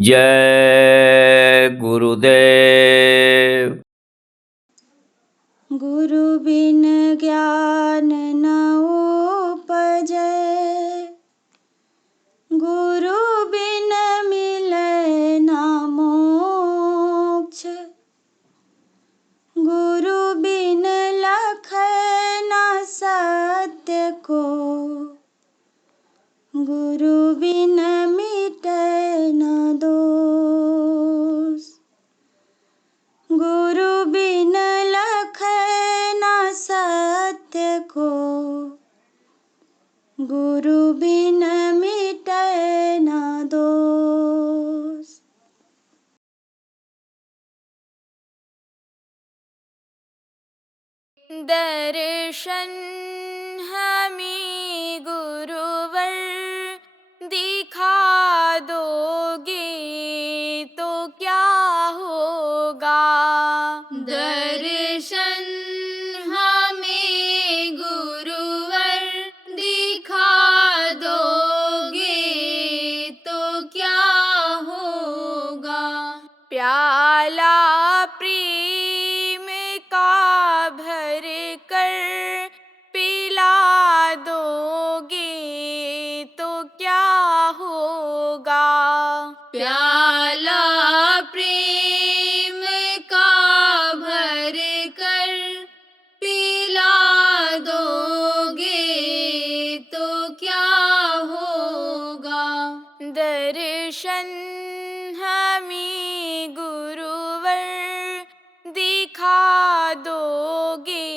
जय गुरुदेव। गुरु बिन ज्ञान न उपजै, गुरु बिन मिलै ना मोक्ष। गुरु बिन लखै ना सत्य को, गुरु बिन मिटै ना दोष। गुरु बिन लखै ना सत्य को, गुरु बिन मिटै ना दोष। दर्शन हमें गुरुवर दिखा दोगे तो क्या होगा। दर्शन हमें गुरुवर दिखा दोगे तो क्या होगा। प्याला प्रेम का भर कर पिला दोगे तो क्या होगा। प्याला प्रेम का भर कर पिला दोगे तो क्या होगा। दर्शन हमें गुरुवर दिखा दोगे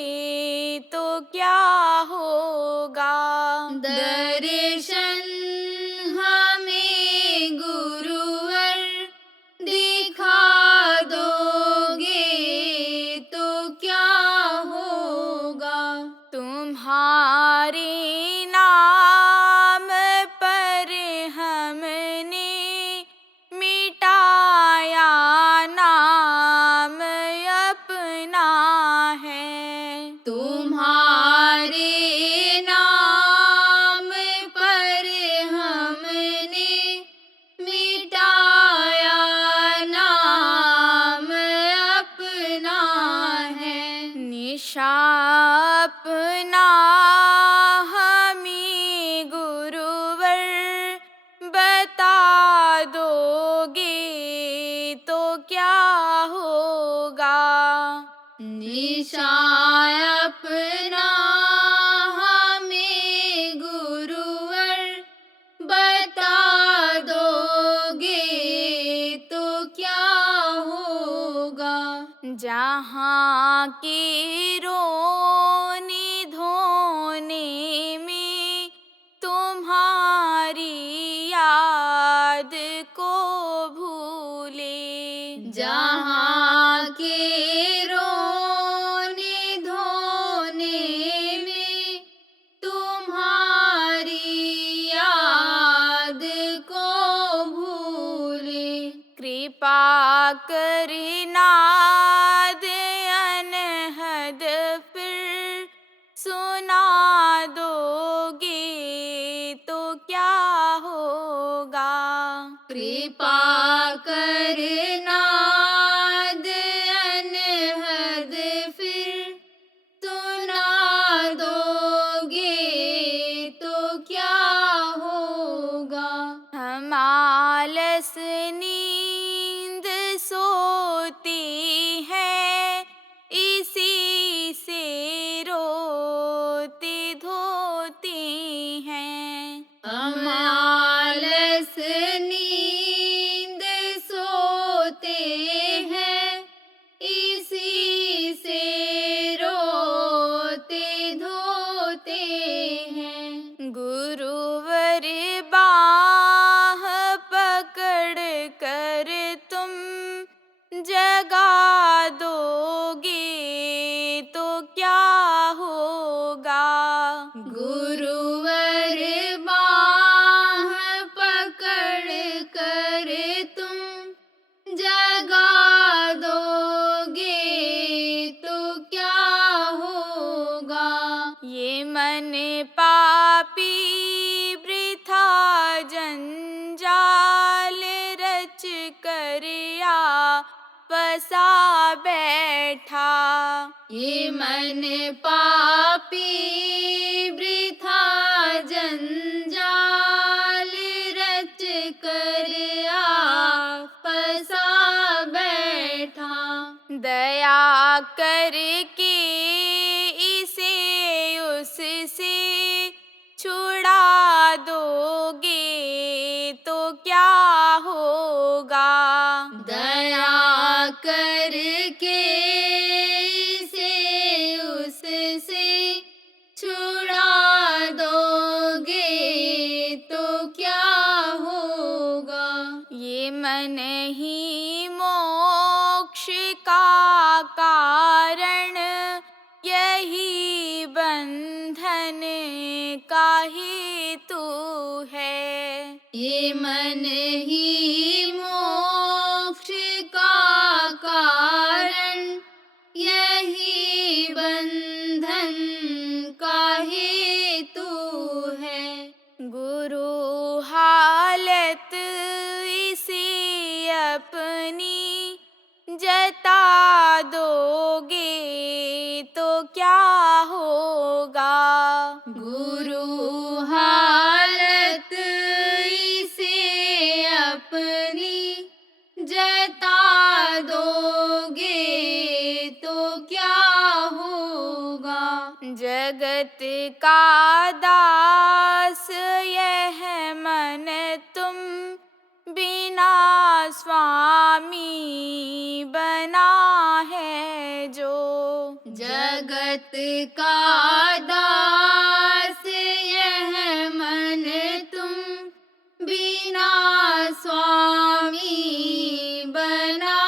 तो क्या होगा। दर्शन हमें गुरुवर दिखा दोगे तो क्या होगा। तुम्हारे नाम पर हमने मिटाया नाम अपना है। तुम्हारे नाम पर हमने मिटाया नाम अपना है। निशा अपना हमें गुरुवर बता दोगे तो क्या होगा। निशा अपना हमें गुरुवर बता दोगे तो क्या होगा। जहाँ के रोने धोने में तुम्हारी याद को भूले। जहाँ के रोने धोने में तुम्हारी याद को भूले। कृपा करना अनहद फिर सुना दोगे तो क्या होगा। कृपा करना अनहद फिर सुना दोगे तो क्या होगा। हम आलस नींद सोते हैं इसी से रोते धोते हैं। हम आलस नींद सोते हैं इसी से रोते धोते हैं। गुरुवर बाह पकड़ कर तुम जगा दोगे तो क्या होगा। गुरुवर बाह पकड़ कर तुम जगा दोगे तो क्या होगा। ये मन मन पापी वृथा जंजाल रच कर आपसा बैठा। ये मन पापी वृथा जंजाल रच कर आपसा बैठा। दया करके इसे उससे छुड़ा दोगे तो क्या होगा। दया करके इसे उससे छुड़ा दोगे तो क्या होगा। ये मन ही मोक्ष का कारण, यही बंधन का हेतु है। ये मन ही मोक्ष का कारण, यही बंधन का हेतु है। गुरु हालत इसी अपनी जता दोगे तो क्या होगा। गुरु हालत इसे अपनी जता दोगे तो क्या होगा। जगत का दास यह मन तुम बिना स्वामी बना है जो। जगत का दास यह मन तुम बिना स्वामी बना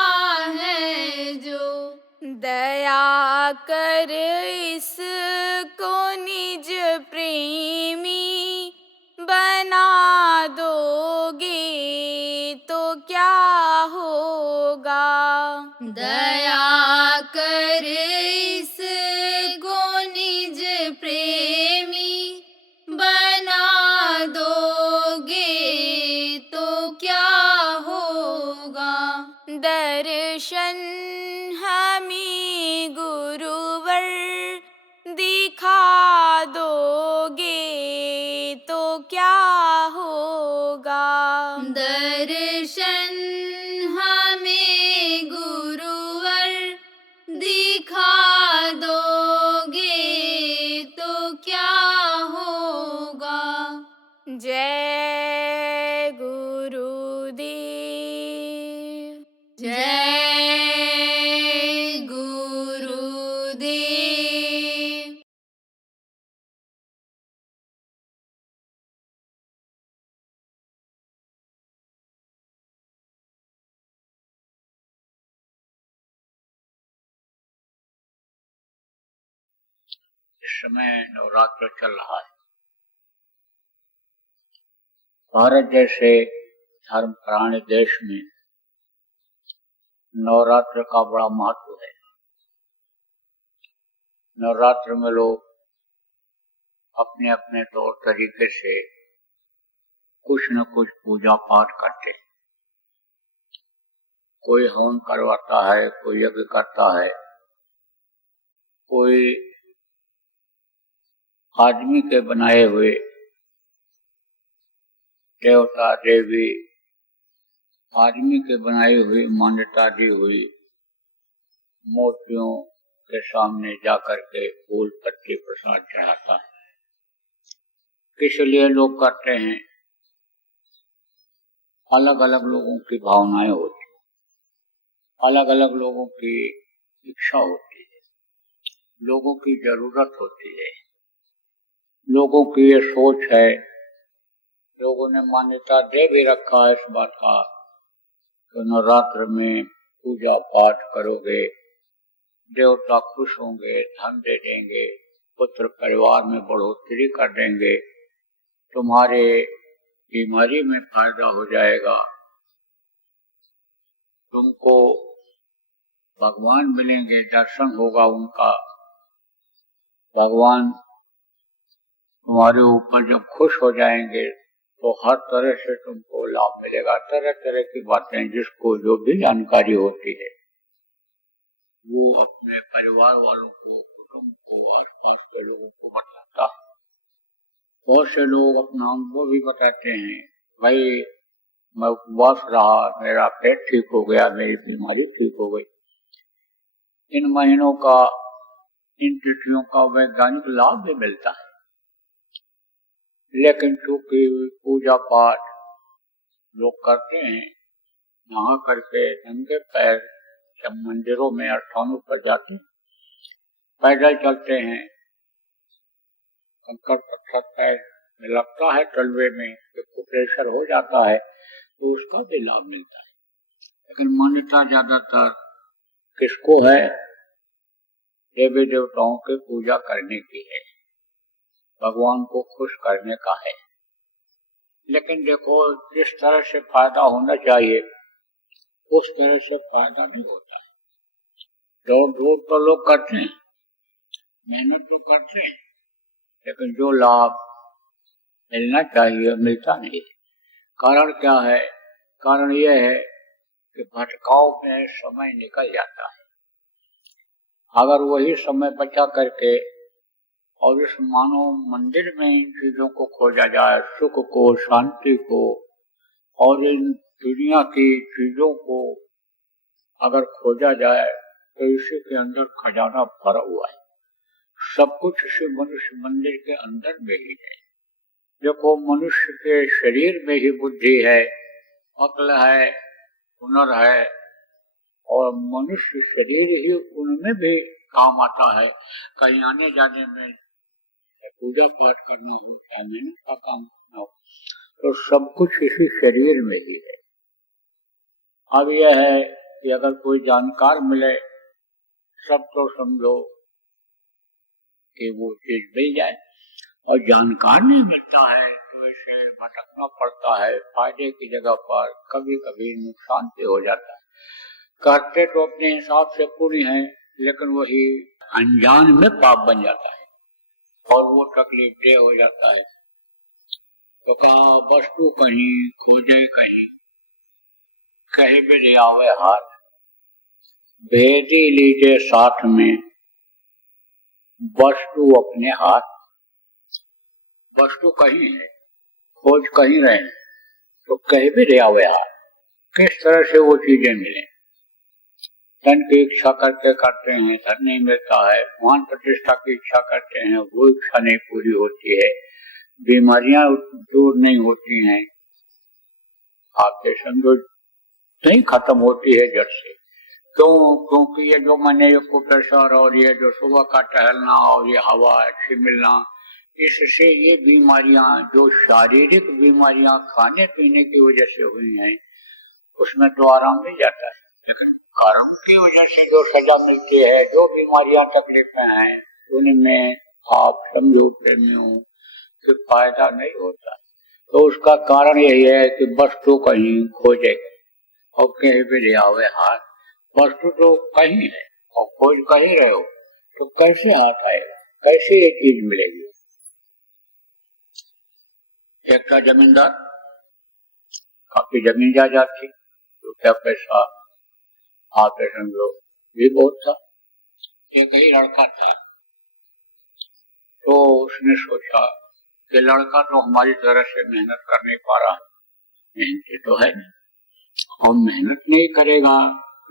है जो। दया कर इसको निज प्रेमी बना दोगे तो क्या होगा। दया कर इसको निज प्रेमी बना दोगे तो क्या होगा। दर्शन हमें गुरुवर दिखा दोगे तो क्या होगा। दर्शन हमें गुरुवर दिखा दोगे तो क्या होगा। जय गुरुदेव। जय गुरुदेव। इस समय नवरात्र चल रहा है। भारत जैसे धर्मपरायण देश में नवरात्र का बड़ा महत्व है। नवरात्र में लोग अपने अपने तौर तरीके से कुछ न कुछ पूजा पाठ करते हैं। कोई हवन करवाता है, कोई यज्ञ करता है, कोई आदमी के बनाए हुए देवता देवी, आदमी के बनाई हुई मान्यता दी हुई मूर्तियों के सामने जाकर के फूल पत्ती प्रसाद चढ़ाता है। किस लिए लोग करते हैं? अलग अलग लोगों की भावनाएं होती हैं, अलग अलग लोगों की इच्छा होती है, लोगों की जरूरत होती है, लोगों की ये सोच है। लोगों ने मान्यता दे भी रखा है इस बात का तो नवरात्र में पूजा पाठ करोगे, देवता खुश होंगे, धन दे देंगे, पुत्र परिवार में बढ़ोतरी कर देंगे, तुम्हारे बीमारी में फायदा हो जाएगा, तुमको भगवान मिलेंगे, दर्शन होगा उनका, भगवान तुम्हारे ऊपर जब खुश हो जाएंगे तो हर तरह से तुमको लाभ मिलेगा। तरह तरह की बातें जिसको जो भी जानकारी होती है वो अपने परिवार वालों को, कुटुंब को, आसपास के लोगों को बताता है। बहुत से लोग अपना अनुभव भी बताते हैं, भाई मैं उपवास रहा, मेरा पेट ठीक हो गया, मेरी बीमारी ठीक हो गई। इन महीनों का, इन तिथियों का वैज्ञानिक लाभ भी मिलता है, लेकिन चूंकि पूजा पाठ लोग करते हैं, नहा करके नंगे पैर जब मंदिरों में स्थानों पर जाते हैं, पैदल चलते हैं, कंकड़ पत्थर पैर में लगता है, तलवे में प्रेशर हो जाता है, तो उसका भी लाभ मिलता है। लेकिन मान्यता ज्यादातर किसको है? देवी देवताओं की पूजा करने की है, भगवान को खुश करने का है। लेकिन देखो, जिस तरह से फायदा होना चाहिए उस तरह से फायदा नहीं होता है। दौड़ धूप तो लोग करते हैं, मेहनत तो करते हैं, लेकिन जो लाभ मिलना चाहिए मिलता नहीं। कारण क्या है? कारण यह है कि भटकाव में समय निकल जाता है। अगर वही समय बचा करके और इस मानव मंदिर में इन चीजों को खोजा जाए, सुख को, शांति को और इन दुनिया की चीजों को अगर खोजा जाए तो इसी के अंदर खजाना भरा हुआ है। सब कुछ इसी मनुष्य मंदिर के अंदर में ही है। देखो, मनुष्य के शरीर में ही बुद्धि है, अक्ल है, हुनर है, और मनुष्य शरीर ही उनमें भी काम आता है। कहीं आने जाने में, पूजा पाठ करना हो, या मेहनत का काम करना हो, तो सब कुछ इसी शरीर में ही है। अब यह है कि अगर कोई जानकार मिले, सब तो समझो कि वो चीज मिल जाए, और जानकार नहीं मिलता है तो इसे भटकना पड़ता है। फायदे की जगह पर कभी कभी नुकसान भी हो जाता है। करते तो अपने हिसाब से पूरी है, लेकिन वही अनजान में पाप बन जाता है और वो तकलीफ देह हो जाता है। तो कहा, वस्तु कहीं खोजे कहीं, कहीं भी ले आवे हाथ, भेदी लीजिए साथ में, वस्तु अपने हाथ। वस्तु कहीं है, खोज कहीं रहे, तो कहीं भी ले आवे हाथ। किस तरह से वो चीजें मिले? धन की इच्छा करके करते हैं, धन नहीं मिलता है। मान प्रतिष्ठा की इच्छा करते हैं, वो इच्छा नहीं पूरी होती है। बीमारियां दूर नहीं होती हैं, आपके समझो नहीं खत्म होती है जड़ से। क्योंकि ये जो मैंने ये प्रेशर और ये जो सुबह का टहलना और ये हवा अच्छी मिलना, इससे ये बीमारियां, जो शारीरिक बीमारियां खाने पीने की वजह से हुई हैं, उसमें तो आराम मिल जाता है। लेकिन कर्म की वजह से जो सजा मिलती है, जो बीमारियां तकलीफें हैं, उनमें आप समझो प्रेमियों कि फायदा नहीं होता। तो उसका कारण यही है कि वस्तु कहीं खोजे और कहीं भी ले आवे हाथ। वस्तु तो कहीं है और खोज कहीं रहे हो, तो कैसे हाथ आएगा? कैसे ये चीज मिलेगी? एक था जमींदार, काफी जमीन जायदाद थी, रुपया पैसा आप समझो भी बहुत था। एक ही लड़का था, तो उसने सोचा कि लड़का तो हमारी तरह से मेहनत कर नहीं पा रहा, मेहनती तो है नहीं, वो मेहनत नहीं करेगा,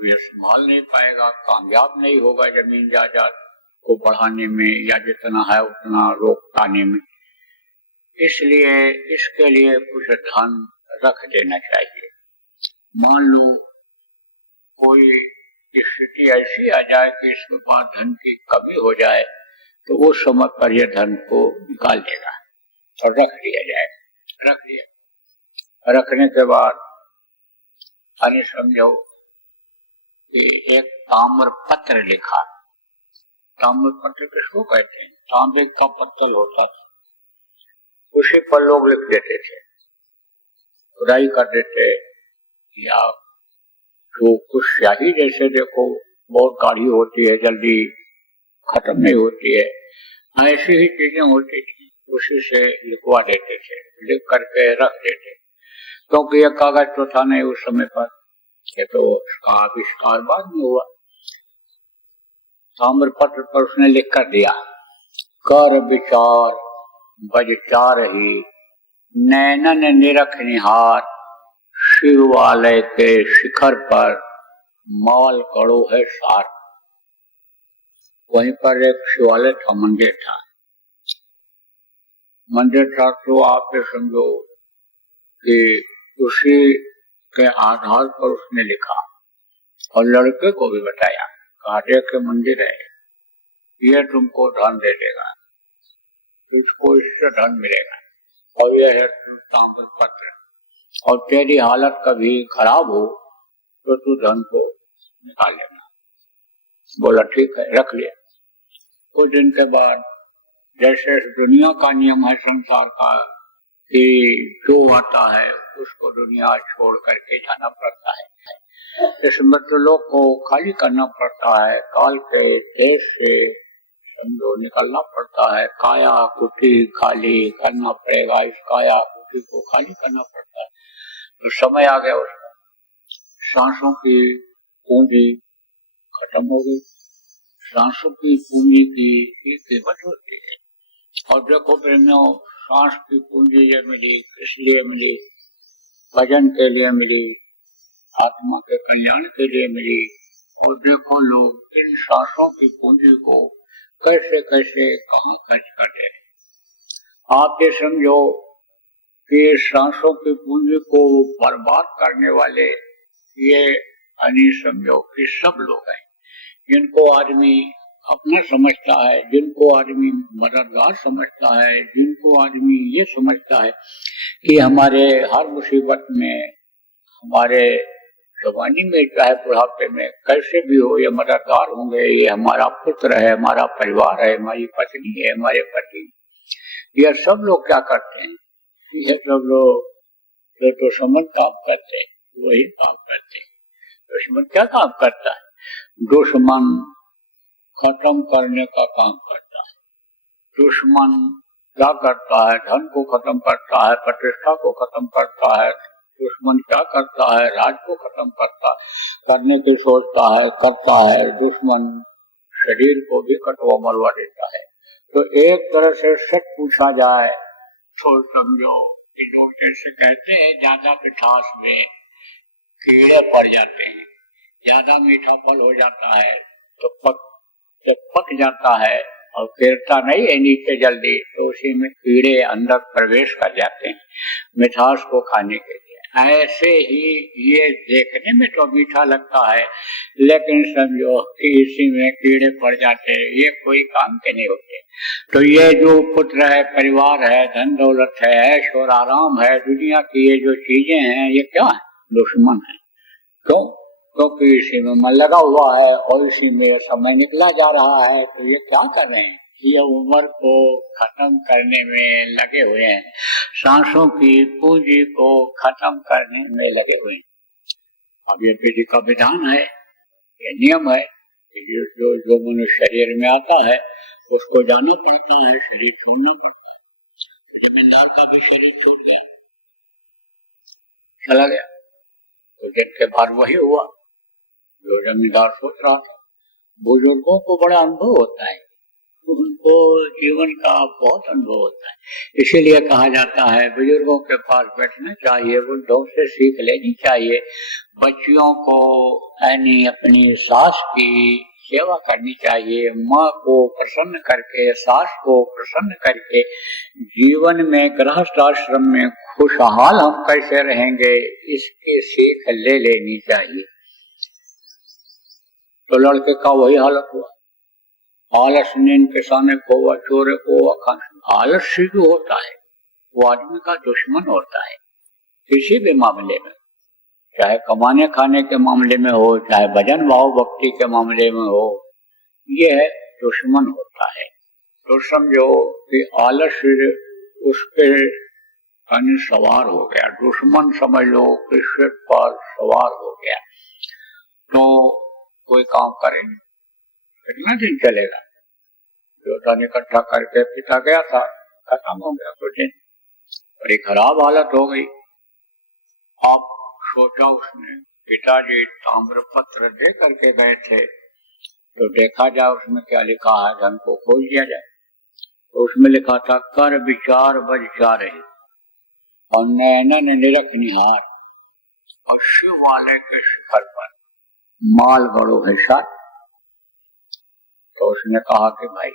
ये संभाल नहीं पाएगा, कामयाब नहीं होगा जमीन जायदाद को बढ़ाने में या जितना है उतना रोक पाने में। इसलिए इसके लिए कुछ धन रख देना चाहिए। मान लो कोई स्थिति ऐसी आ जाए कि इसके पास धन की कमी हो जाए, तो उस समय पर यह धन को निकाल देगा और रख दिया जाएगा। रख दिया, रखने के बाद अन्य समझो कि एक ताम्र पत्र लिखा। ताम्र पत्र किसको कहते हैं? तांबे का पत्तल होता था, उसी पर लोग लिख देते थे, खुदाई कर देते, या जो कुछ स्याही जैसे देखो बहुत गाढ़ी होती है, जल्दी खत्म नहीं होती है, ऐसी ही चीजें होती थी। उसी से लिखवा देते थे, लिख करके रख देते, क्योंकि यह कागज तो था नहीं उस समय पर, ये तो उसका आविष्कार बाद में हुआ। ताम्र पत्र पर उसने लिख कर दिया, कर विचार बजचार ही नैनन निरख निहार, शिवालय के शिखर पर माल कड़ो है सार। वहीं पर एक शिवालय था, मंदिर था तो आप ये समझो कि उसी के आधार पर उसने लिखा और लड़के को भी बताया, काटे के मंदिर है, ये तुमको धन दे देगा, इसको इससे धन मिलेगा, और यह है ताम्र पत्र, और तेरी हालत कभी खराब हो तो तू धन को निकाल लेना। बोला ठीक है, रख लिया। कुछ दिन के बाद जैसे दुनिया का नियम है संसार का कि जो आता है उसको दुनिया छोड़ करके जाना पड़ता है, इस मृत्यु को खाली करना पड़ता है, काल के देश से समझो निकलना पड़ता है, काया कुटी खाली करना पड़ेगा, इस काया कुटी को खाली करना पड़ता है। तो समय आ गया उसका, सांसों की पूंजी खत्म हो गई, सांसों की पूंजी की कीमत होती है। और देखो प्रेमियों, सांस की पूंजी ये मिली, किस लिए मिली? भजन के लिए मिली, आत्मा के कल्याण के लिए मिली। और देखो लोग इन सांसों की पूंजी को कैसे कैसे कहाँ खर्च करते हैं। आप ये समझो कि सांसों की पूंजी को बर्बाद करने वाले ये अनी समझो कि सब लोग हैं, जिनको आदमी अपना समझता है, जिनको आदमी मददगार समझता है, जिनको आदमी ये समझता है कि हमारे हर मुसीबत में, हमारे जवानी में चाहे बुढ़ापे में कैसे भी हो ये मददगार होंगे, ये हमारा पुत्र है, हमारा परिवार है, हमारी पत्नी है, हमारे पति। यह सब लोग क्या करते हैं? ये सब लोग जो दुश्मन काम करते हैं वही काम करते हैं। दुश्मन क्या काम करता है? दुश्मन खत्म करने का काम करता है। दुश्मन क्या करता है? धन को खत्म करता है, प्रतिष्ठा को खत्म करता है। दुश्मन क्या करता है? राज को खत्म करने की सोचता है, करता है। दुश्मन शरीर को भी कटवा मरवा देता है। तो एक तरह से सच पूछा जाए तो समझो कि लोग जैसे कहते हैं ज्यादा मिठास में कीड़े पड़ जाते हैं, ज्यादा मीठा फल हो जाता है तो जब पक जाता है और गिरता नहीं है नीचे जल्दी, तो उसी में कीड़े अंदर प्रवेश कर जाते हैं मिठास को खाने के लिए। ऐसे ही ये देखने में तो मीठा लगता है, लेकिन समझो कि इसी में कीड़े पड़ जाते हैं, ये कोई काम के नहीं होते। तो ये जो पुत्र है, परिवार है, धन दौलत है, ऐश और आराम है, दुनिया की ये जो चीजें हैं, ये क्या है? दुश्मन है। क्यों? क्योंकि इसी में मन लगा हुआ है और इसी में समय निकला जा रहा है। तो ये क्या कर रहे हैं? ये उम्र को खत्म करने में लगे हुए हैं, सांसों की पूंजी को खत्म करने में लगे हुए हैं। अब ये विधि का विधान है, ये नियम है, जो मनुष्य शरीर में आता है उसको जाना पड़ता है, शरीर छोड़ना पड़ता है। जमींदार का भी शरीर छूट गया, चला गया, तो दिन के बाद वही हुआ जो जमींदार सोच रहा था। बुजुर्गों को बड़ा अनुभव होता है, उनको जीवन का बहुत अनुभव होता है, इसीलिए कहा जाता है बुजुर्गों के पास बैठना चाहिए, बुढ़ों से सीख लेनी चाहिए। बच्चियों को यानी अपनी सास की सेवा करनी चाहिए, माँ को प्रसन्न करके, सास को प्रसन्न करके जीवन में गृहस्थ आश्रम में खुशहाल हम कैसे रहेंगे इसकी सीख ले लेनी चाहिए। तो लड़के का वही हालत हुआ। आलस नींद के सामने खोवा, चोर खोवा खाना। आलस्य जो होता है वो आदमी का दुश्मन होता है, किसी भी मामले में, चाहे कमाने खाने के मामले में हो, चाहे भजन भाव भक्ति के मामले में हो, यह दुश्मन होता है। तो समझो कि आलस्य उसके अन्य सवार हो गया, दुश्मन समझ लो कि सिर पर सवार हो गया, तो कोई काम करेंगे, कितना दिन चलेगा? जो धन इकट्ठा करके पिता गया था, खत्म हो गया कुछ दिन। बड़ी खराब हालत हो गई। अब सोचा उसने, पिताजी ताम्रपत्र दे करके गए थे तो देखा जाए उसमें क्या लिखा है, धन को खोज दिया जाए। तो उसमें लिखा था, कर विचार बचारे और नैनन निरख निहार और शिव वाले के शिखर पर माल गड़ो है साथ। तो उसने कहा कि भाई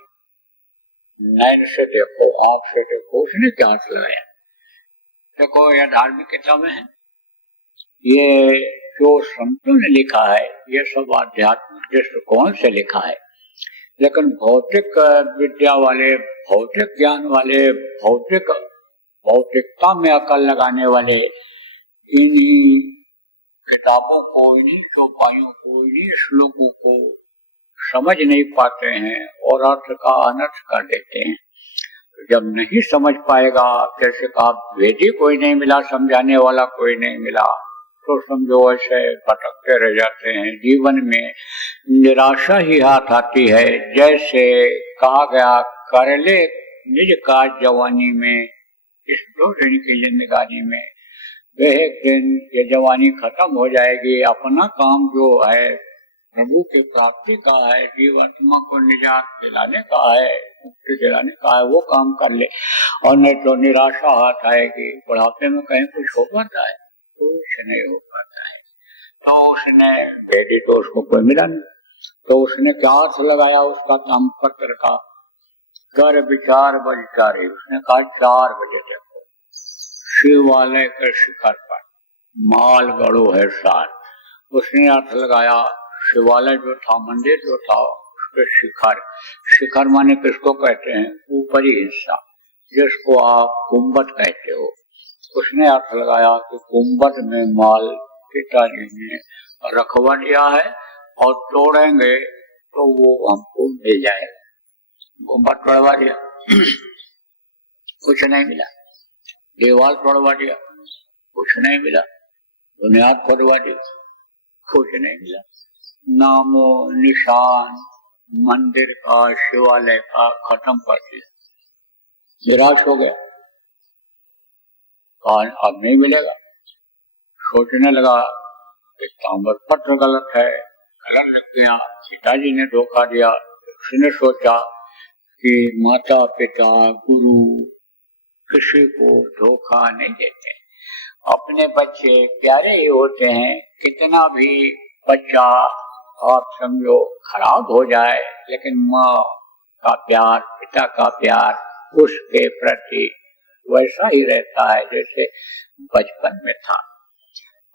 नैन से देखो, आंख से देखो। उसने क्या हाथ लगाया, देखो यह धार्मिक किताबें हैं, ये जो संतों ने लिखा है ये सब आध्यात्मिक दृष्टिकोण से लिखा है, लेकिन भौतिक विद्या वाले, भौतिक ज्ञान वाले, भौतिकता में अकल लगाने वाले इन्हीं किताबों को, इन्हीं चौपाइयों को, इन्हीं श्लोकों को समझ नहीं पाते हैं और अर्थ का अनर्थ कर देते हैं। जब नहीं समझ पाएगा, जैसे कहा वेदी कोई नहीं मिला, समझाने वाला कोई नहीं मिला, तो समझो ऐसे भटकते रह जाते हैं। जीवन में निराशा ही हाथ आती है। जैसे कहा गया, कर ले निज काज जवानी में, इस 2 दिन की जिंदगानी में एक दिन ये जवानी खत्म हो जाएगी। अपना काम जो है प्रभु की प्राप्ति का है, जीवात्मा को निजात दिलाने का है, मुक्ति दिलाने का है, वो काम कर ले। और नहीं तो निराशा हाथ आएगी। बुढ़ापे में कहीं कुछ हो पाता है, कुछ नहीं हो पाता है। तो उसने भेजी तो उसको कोई मिला नहीं। तो उसने क्या हाथ लगाया उसका ताम्रपत्र का, कर विचार बचारे। उसने कहा 4 बजे देखो शिवालय के शिखर पर माल गड़ो है साथ। उसने हाथ लगाया, शिवालय जो था, मंदिर जो था, उसके शिखर, शिखर माने किसको कहते हैं, ऊपरी हिस्सा, जिसको आप गुंबद कहते हो। उसने हाथ लगाया कि गुंबद में माल पिताजी ने रखवा दिया है और तोड़ेंगे तो वो हमको मिल जाएगा। गुंबद तोड़वा दिया, कुछ नहीं मिला। दीवार तोड़वा दिया, कुछ नहीं मिला। बुनियाद खोदवा दी, कुछ नहीं मिला। नामो निशान मंदिर का, शिवालय का खत्म कर दिया। निराश हो गया, अब नहीं मिलेगा। सोचने लगा कि ताम्रपत्र गलत है, गलत रख दिया, पिताजी ने धोखा दिया। उसने सोचा कि माता पिता गुरु किसी को धोखा नहीं देते, अपने बच्चे प्यारे ही होते हैं। कितना भी बच्चा आप समझो खराब हो जाए, लेकिन माँ का प्यार, पिता का प्यार उसके प्रति वैसा ही रहता है जैसे बचपन में था।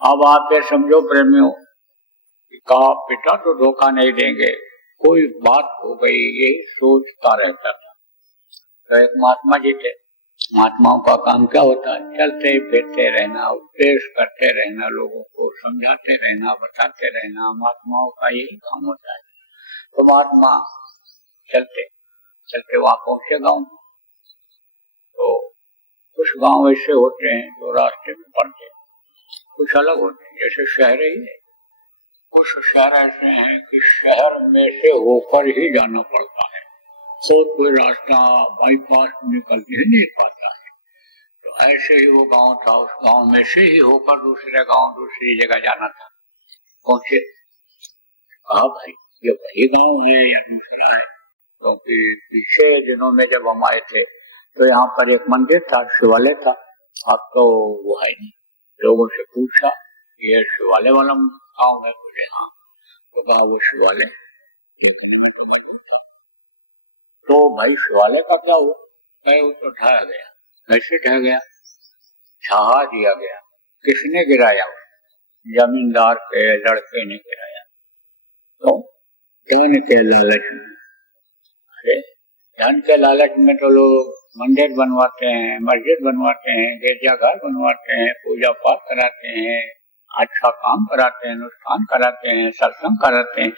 अब आप ये समझो प्रेमियों, कहा पिता तो धोखा नहीं देंगे, कोई बात हो गई, यही सोचता रहता था। तो एक महात्मा जी थे। महात्माओं का काम क्या होता है, चलते फिरते रहना, उपदेश करते रहना, लोगों को समझाते रहना, बताते रहना, महात्माओं का यही काम होता है। तो महात्मा चलते चलते वहां पहुंचे गांव। तो कुछ गांव ऐसे होते हैं जो रास्ते में पड़ते, कुछ अलग होते हैं, जैसे शहर ही है। कुछ शहर ऐसे हैं कि शहर में से होकर ही जाना पड़ता है, तो कोई रास्ता बाईपास निकल नहीं पाता है। तो ऐसे ही वो गांव था, उस गांव में से ही होकर दूसरे गांव, दूसरी जगह जाना था। पहुंचे, कहा भाई ये वही गांव है या दूसरा है, क्योंकि पीछे दिनों में जब हम आए थे तो यहाँ पर एक मंदिर था, शिवालय था, अब तो वो है नहीं। लोगों से पूछा ये शिवालय वाला गांव है, बोले हाँ। तो कहा वो शिवालय, तो भाई शिवालय का क्या हुआ, कहे वो तो ढह गया। कैसे ढह गया, ढहा दिया गया। किसने गिराया, जमींदार के लड़के ने गिराया। तो धन के लालच में, अरे धन के लालच में तो लोग मंदिर बनवाते हैं, मस्जिद बनवाते हैं, गिरजाघर बनवाते हैं, पूजा पाठ कराते हैं, अच्छा काम कराते हैं, अनुष्ठान कराते हैं, सत्संग कराते हैं,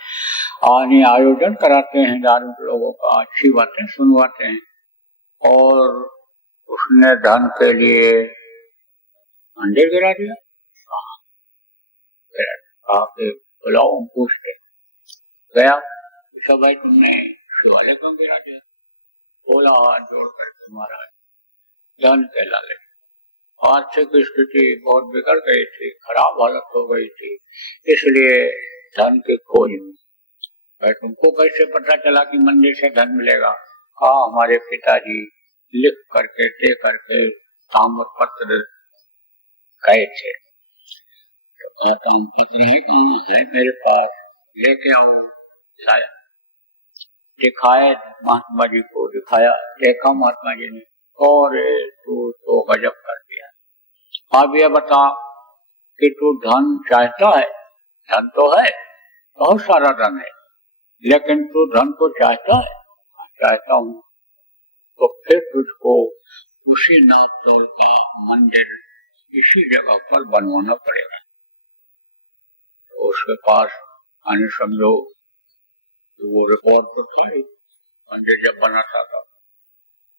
और आयोजन कराते हैं धार्मिक लोगों का, अच्छी बातें सुनवाते हैं। और उसने धन के लिए मंदिर गिरा दिया। बुलाओ, पूछते गया, पूछा भाई तुमने शिवालय क्यों गिरा दिया? बोला हाथ जोड़कर, महाराज धन के लालच। आर्थिक स्थिति बहुत बिगड़ गई थी, खराब हालत हो गई थी, इसलिए धन की खोज में। भाई तुमको कैसे पता चला कि मंदिर से धन मिलेगा? हाँ, हमारे पिताजी लिख करके दे करके ताम्र पत्र गए थे। तो ताम्र पत्र है, कहाँ है मेरे पास, लेके आऊं। लाया, दिखाए महात्मा जी को, दिखाया, देखा महात्मा जी ने, और तू तो गजब कर दिया। अब ये बता कि तू धन चाहता है? धन तो है, बहुत सारा धन है, लेकिन तू धन को चाहता है? चाहता हूँ। तो फिर तुझको उसी नापतोल का मंदिर इसी जगह पर बनवाना पड़ेगा। तो उसके पास आने समझो, तो वो रिकॉर्ड तो था ही, मंदिर जब बना था तब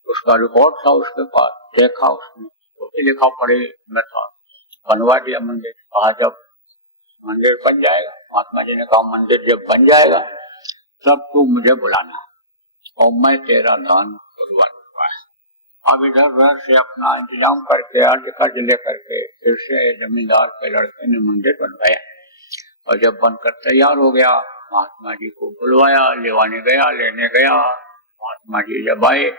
उसका रिकॉर्ड था उसके पास। देखा उसने, तो भी लिखा पढ़े में था, बनवा दिया मंदिर। कहा जब मंदिर बन जाएगा, महात्मा जी ने कहा मंदिर जब बन जाएगा तब तू मुझे बुलाना और मैं तेरा दान करवा दूंगा। अब इधर उधर से अपना इंतजाम करके अर्ज कर्ज लेकर के फिर से जमींदार के लड़के ने मंदिर बनवाया, और जब बनकर तैयार हो गया महात्मा जी को बुलवाया, लेवाने गया, लेने गया। महात्मा जी जब आए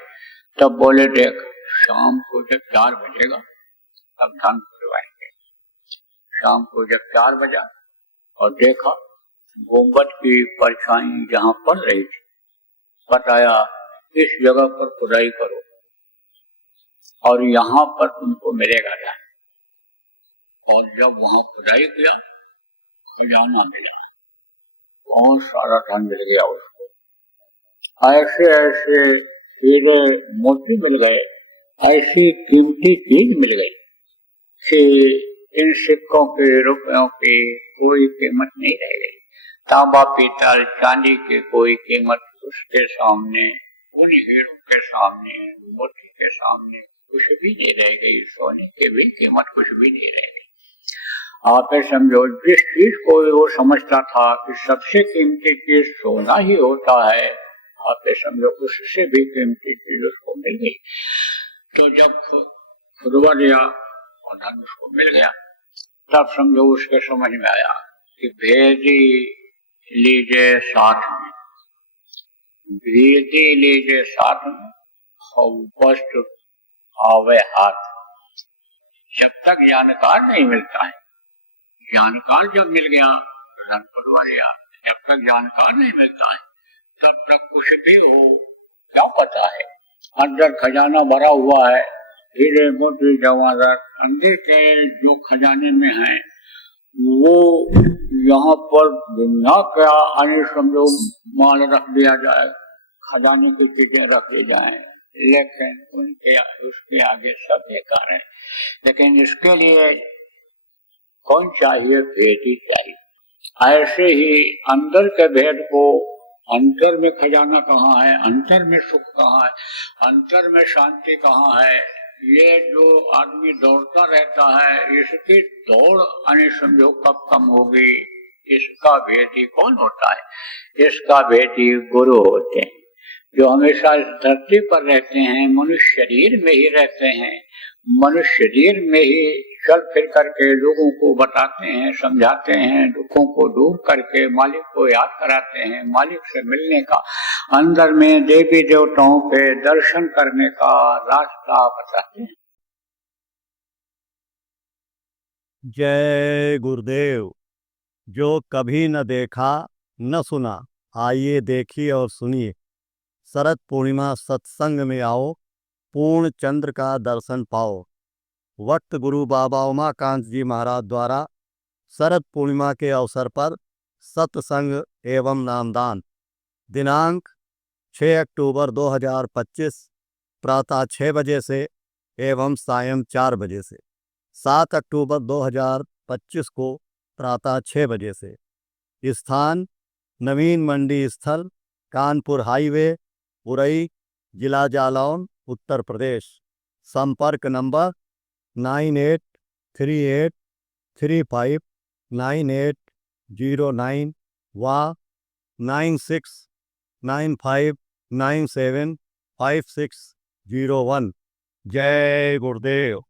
तब बोले देख, शाम को जब 4 बजेगा तब धन खुलवाएंगे। शाम को जब 4 बजा और देखा गुंबद की परछाई जहां पड़ रही थी, बताया इस जगह पर खुदाई करो और यहाँ पर तुमको मिलेगा धन। और जब वहां खुदाई किया, खजाना मिला, बहुत सारा धन मिल गया उसको। ऐसे ऐसे हीरे मोती मिल गए, ऐसी कीमती चीज मिल गई कि इन सिक्कों के, रुपयों की कोई कीमत नहीं रह गई। तांबा पीतल चांदी की कोई कीमत उसके सामने, उन हीरों के सामने, मोती के सामने कुछ भी नहीं रह गई। सोने की भी कीमत कुछ भी नहीं रह गई। आप समझो, जिस चीज को वो समझता था कि सबसे कीमती चीज सोना ही होता है, आप समझो उससे भी कीमती चीज उसको मिल गई। तो जब खुदवा दिया और धन उसको मिल गया, तब समझो उसके समझ में आया कि भेदी लीजिए साथ में, भेदी लीजिए साथ में और वस्त्र आवे हाथ। जब तक जानकार नहीं मिलता है, जानकार जब मिल गया तो धन खुदवा लिया। जब तक जानकार नहीं मिलता है तब तक कुछ भी हो क्या पता है। अंदर खजाना भरा हुआ है, हीरे मोती जवाहरात अंदर के जो खजाने में है वो यहाँ पर दुनिया क्या अन्य समझो माल रख दिया जाए, खजाने की चीजें रख दी जाए, लेकिन उनके उसके आगे सब बेकार है। लेकिन इसके लिए कौन चाहिए? भेद ही चाहिए। ऐसे ही अंदर के भेद को, अंतर में खजाना कहाँ है, अंतर में सुख कहाँ है, अंतर में शांति कहाँ है, ये जो आदमी दौड़ता रहता है, इसकी दौड़ अन्य समझो कब कम होगी। इसका भेदी कौन होता है? इसका भेदी गुरु होते हैं, जो हमेशा इस धरती पर रहते हैं, मनुष्य शरीर में ही रहते हैं, मनुष्य शरीर में ही चल फिर करके लोगों को बताते हैं, समझाते हैं, दुखों को दूर करके मालिक को याद कराते हैं, मालिक से मिलने का, अंदर में देवी देवताओं के दर्शन करने का रास्ता बताते हैं। जय गुरुदेव। जो कभी न देखा न सुना, आइए देखिए और सुनिए। शरद पूर्णिमा सत्संग में आओ, पूर्ण चंद्र का दर्शन पाओ। वक्त गुरु बाबा उमाकांत जी महाराज द्वारा शरद पूर्णिमा के अवसर पर सत्संग एवं नामदान। दिनांक 6 अक्टूबर 2025 प्रातः 6 बजे से एवं सायं 4 बजे से। 7 अक्टूबर 2025 को प्रातः 6 बजे से। स्थान नवीन मंडी स्थल, कानपुर हाईवे, उरई, जिला जालौन, उत्तर प्रदेश। संपर्क नंबर 9838359809 व 9695975601। जय गुरुदेव।